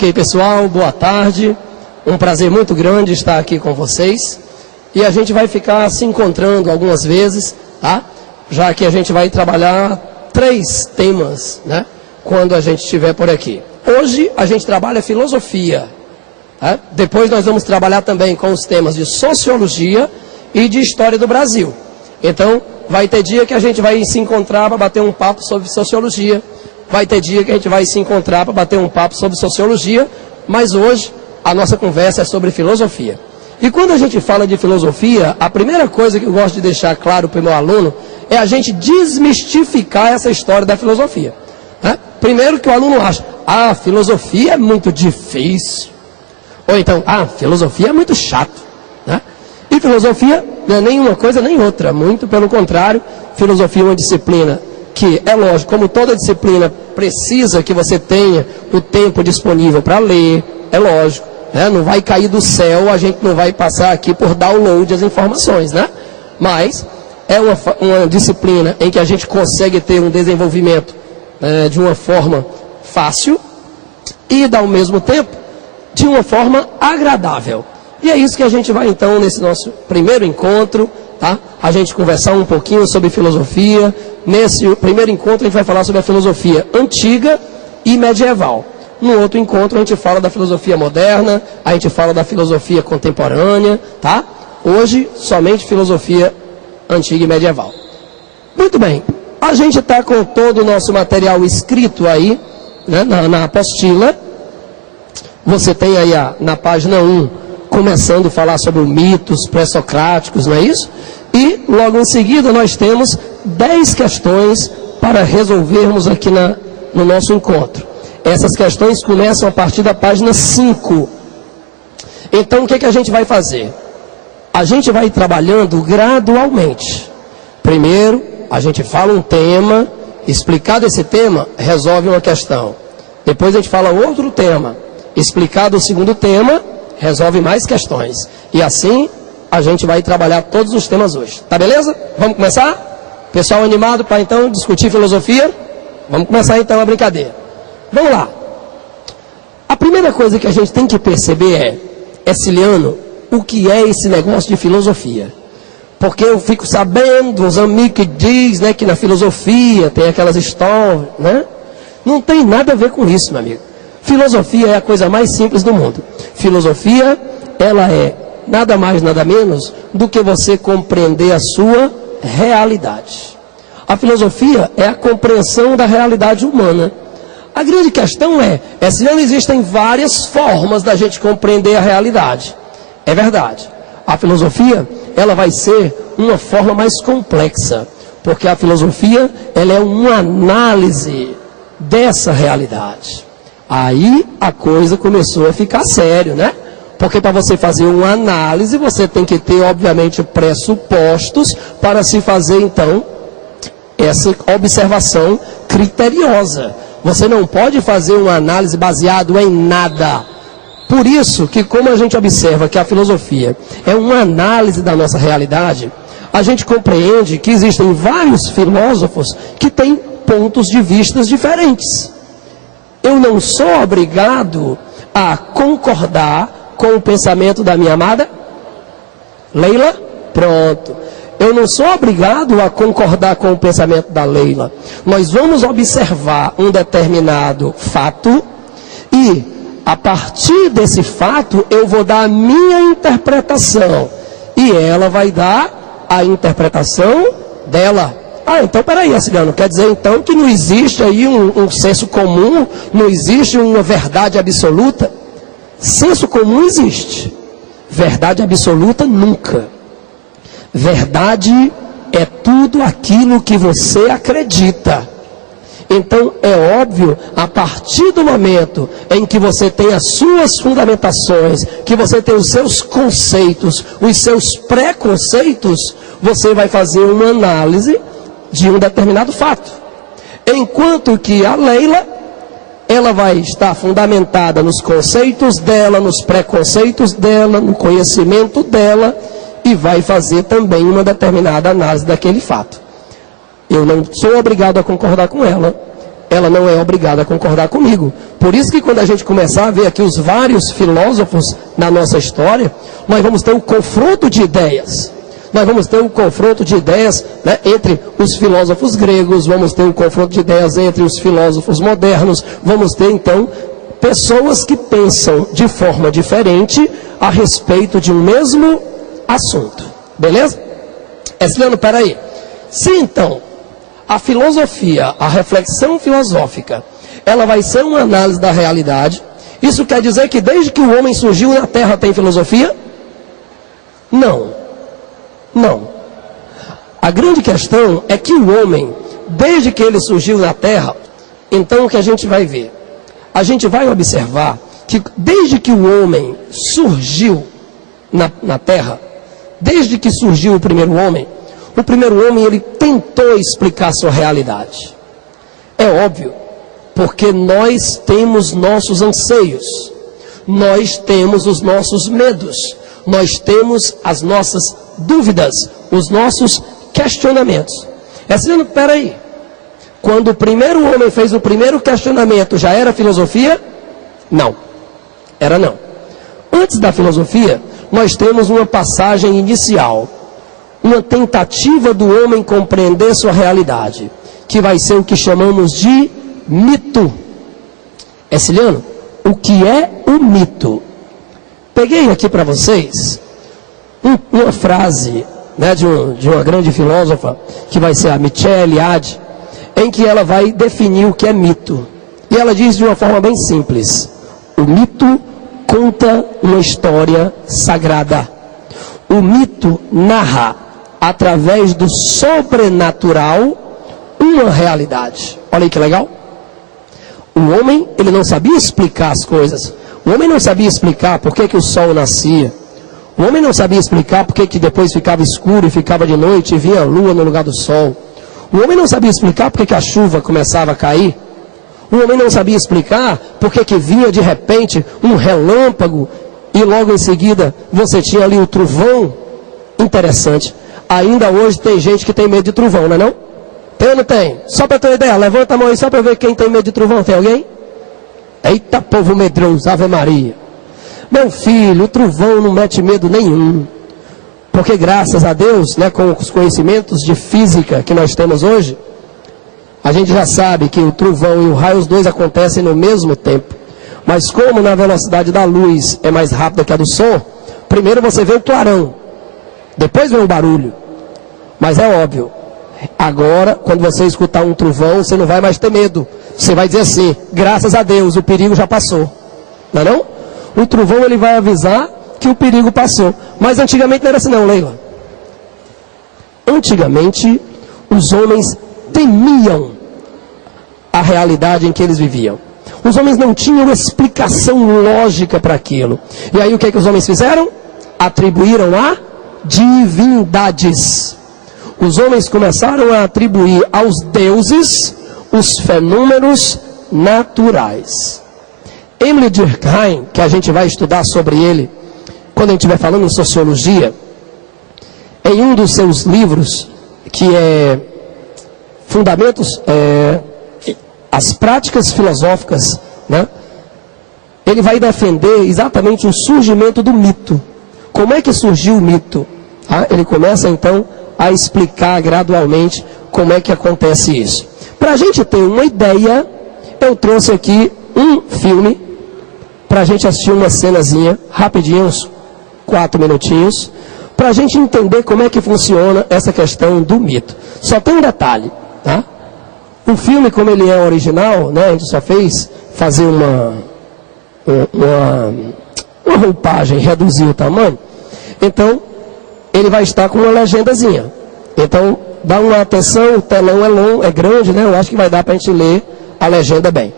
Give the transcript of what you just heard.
Ok, pessoal, boa tarde. Um prazer muito grande estar aqui com vocês. E a gente vai ficar se encontrando algumas vezes, tá? Já que a gente vai trabalhar 3 temas, né? Quando a gente estiver por aqui. Hoje a gente trabalha filosofia. Tá? Depois nós vamos trabalhar também com os temas de sociologia e de história do Brasil. Então, vai ter dia que a gente vai se encontrar para bater um papo sobre sociologia. Vai ter dia que a gente vai se encontrar para bater um papo sobre sociologia. Mas hoje a nossa conversa é sobre filosofia. E quando a gente fala de filosofia, a primeira coisa que eu gosto de deixar claro para o meu aluno é a gente desmistificar essa história da filosofia. Né? Primeiro que o aluno acha, filosofia é muito difícil. Ou então, filosofia é muito chato. Né? E filosofia não é nem uma coisa nem outra, muito pelo contrário. Filosofia é uma disciplina que, é lógico, como toda disciplina precisa que você tenha o tempo disponível para ler, é lógico. Né? Não vai cair do céu, a gente não vai passar aqui por download as informações, né? Mas é uma disciplina em que a gente consegue ter um desenvolvimento de uma forma fácil e, ao mesmo tempo, de uma forma agradável. E é isso que a gente vai, então, nesse nosso primeiro encontro, tá? A gente conversar um pouquinho sobre filosofia. Nesse primeiro encontro, a gente vai falar sobre a filosofia antiga e medieval. No outro encontro, a gente fala da filosofia moderna, a gente fala da filosofia contemporânea, tá? Hoje, somente filosofia antiga e medieval. Muito bem. A gente está com todo o nosso material escrito aí, né, na apostila. Você tem aí na página 1, começando a falar sobre os mitos pré-socráticos, não é isso? E logo em seguida nós temos 10 questões para resolvermos aqui no nosso encontro. Essas questões começam a partir da página 5. Então o que a gente vai fazer? A gente vai trabalhando gradualmente. Primeiro, a gente fala um tema, explicado esse tema, resolve uma questão. Depois a gente fala outro tema, explicado o segundo tema, resolve mais questões. E assim a gente vai trabalhar todos os temas hoje. Tá beleza? Vamos começar? Pessoal animado para então discutir filosofia? Vamos começar então a brincadeira. Vamos lá. A primeira coisa que a gente tem que perceber Ciliano, o que é esse negócio de filosofia? Porque eu fico sabendo, uns amigos que dizem, né, que na filosofia tem aquelas histórias, né? Não tem nada a ver com isso, meu amigo. Filosofia é a coisa mais simples do mundo. Filosofia, ela é nada mais, nada menos do que você compreender a sua realidade. A filosofia é a compreensão da realidade humana. A grande questão se não existem várias formas da gente compreender a realidade. É verdade. A filosofia, ela vai ser uma forma mais complexa, porque a filosofia, ela é uma análise dessa realidade. Aí a coisa começou a ficar sério, né? Porque para você fazer uma análise, você tem que ter, obviamente, pressupostos para se fazer, então, essa observação criteriosa. Você não pode fazer uma análise baseada em nada. Por isso que, como a gente observa que a filosofia é uma análise da nossa realidade, a gente compreende que existem vários filósofos que têm pontos de vista diferentes. Eu não sou obrigado a concordar com o pensamento da minha amada Leila. Pronto. Eu não sou obrigado a concordar com o pensamento da Leila. Nós vamos observar um determinado fato e, a partir desse fato, eu vou dar a minha interpretação. E ela vai dar a interpretação dela. Então peraí, Ciliano, quer dizer então que não existe aí um senso comum, não existe uma verdade absoluta? Senso comum existe. Verdade absoluta nunca. Verdade é tudo aquilo que você acredita. Então é óbvio, a partir do momento em que você tem as suas fundamentações, que você tem os seus conceitos, os seus preconceitos, você vai fazer uma análise de um determinado fato. Enquanto que a Leila, ela vai estar fundamentada nos conceitos dela, nos preconceitos dela, no conhecimento dela, e vai fazer também uma determinada análise daquele fato. Eu não sou obrigado a concordar com ela, ela não é obrigada a concordar comigo. Por isso que quando a gente começar a ver aqui os vários filósofos na nossa história, nós vamos ter um confronto de ideias. Nós vamos ter um confronto de ideias, né, entre os filósofos gregos, vamos ter um confronto de ideias entre os filósofos modernos, vamos ter então pessoas que pensam de forma diferente a respeito de um mesmo assunto. Beleza? Esliano, peraí. Se então a filosofia, a reflexão filosófica, ela vai ser uma análise da realidade, isso quer dizer que desde que o homem surgiu na Terra tem filosofia? Não. Não. A grande questão é que o homem, desde que ele surgiu na Terra, então o que a gente vai ver? A gente vai observar que desde que o homem surgiu na Terra, desde que surgiu o primeiro homem ele tentou explicar sua realidade. É óbvio, porque nós temos nossos anseios, nós temos os nossos medos, nós temos as nossas dúvidas, os nossos questionamentos. Esliano, peraí. Quando o primeiro homem fez o primeiro questionamento, já era filosofia? Não. Era não. Antes da filosofia, nós temos uma passagem inicial, uma tentativa do homem compreender sua realidade, que vai ser o que chamamos de mito. Esliano, o que é o mito? Peguei aqui para vocês uma frase, né, de uma grande filósofa, que vai ser a Michelle Eliade, em que ela vai definir o que é mito. E ela diz de uma forma bem simples: o mito conta uma história sagrada. O mito narra, através do sobrenatural, uma realidade. Olha aí que legal. O homem, ele não sabia explicar as coisas. O homem não sabia explicar por que o sol nascia. O homem não sabia explicar por que depois ficava escuro e ficava de noite e vinha a lua no lugar do sol. O homem não sabia explicar por que a chuva começava a cair. O homem não sabia explicar por que vinha de repente um relâmpago e logo em seguida você tinha ali o trovão. Interessante. Ainda hoje tem gente que tem medo de trovão, não é não? Tem ou não tem? Só para ter uma ideia, levanta a mão aí só para ver quem tem medo de trovão. Tem alguém? Eita povo medroso, Ave Maria. Meu filho, o trovão não mete medo nenhum. Porque graças a Deus, né, com os conhecimentos de física que nós temos hoje, a gente já sabe que o trovão e o raio, os dois acontecem no mesmo tempo. Mas como na velocidade da luz é mais rápida que a do som, primeiro você vê o clarão, depois vem o barulho. Mas é óbvio, agora, quando você escutar um trovão, você não vai mais ter medo. Você vai dizer assim: graças a Deus, o perigo já passou. Não é não? O trovão, ele vai avisar que o perigo passou. Mas antigamente não era assim não, Leila. Antigamente, os homens temiam a realidade em que eles viviam. Os homens não tinham explicação lógica para aquilo. E aí o que é que os homens fizeram? Atribuíram a divindades. Os homens começaram a atribuir aos deuses os fenômenos naturais. Emile Durkheim, que a gente vai estudar sobre ele quando a gente estiver falando em sociologia, em um dos seus livros, que é Fundamentos, as práticas filosóficas, né? Ele vai defender exatamente o surgimento do mito. Como é que surgiu o mito? Ele começa então a explicar gradualmente como é que acontece isso. Para a gente ter uma ideia, eu trouxe aqui um filme para a gente assistir uma cenazinha, rapidinho, uns 4 minutinhos, para a gente entender como é que funciona essa questão do mito. Só tem um detalhe, tá? O filme, como ele é original, né, a gente só fez fazer uma roupagem, reduzir o tamanho, então ele vai estar com uma legendazinha. Então, dá uma atenção, o telão é grande, né? Eu acho que vai dar para a gente ler a legenda bem.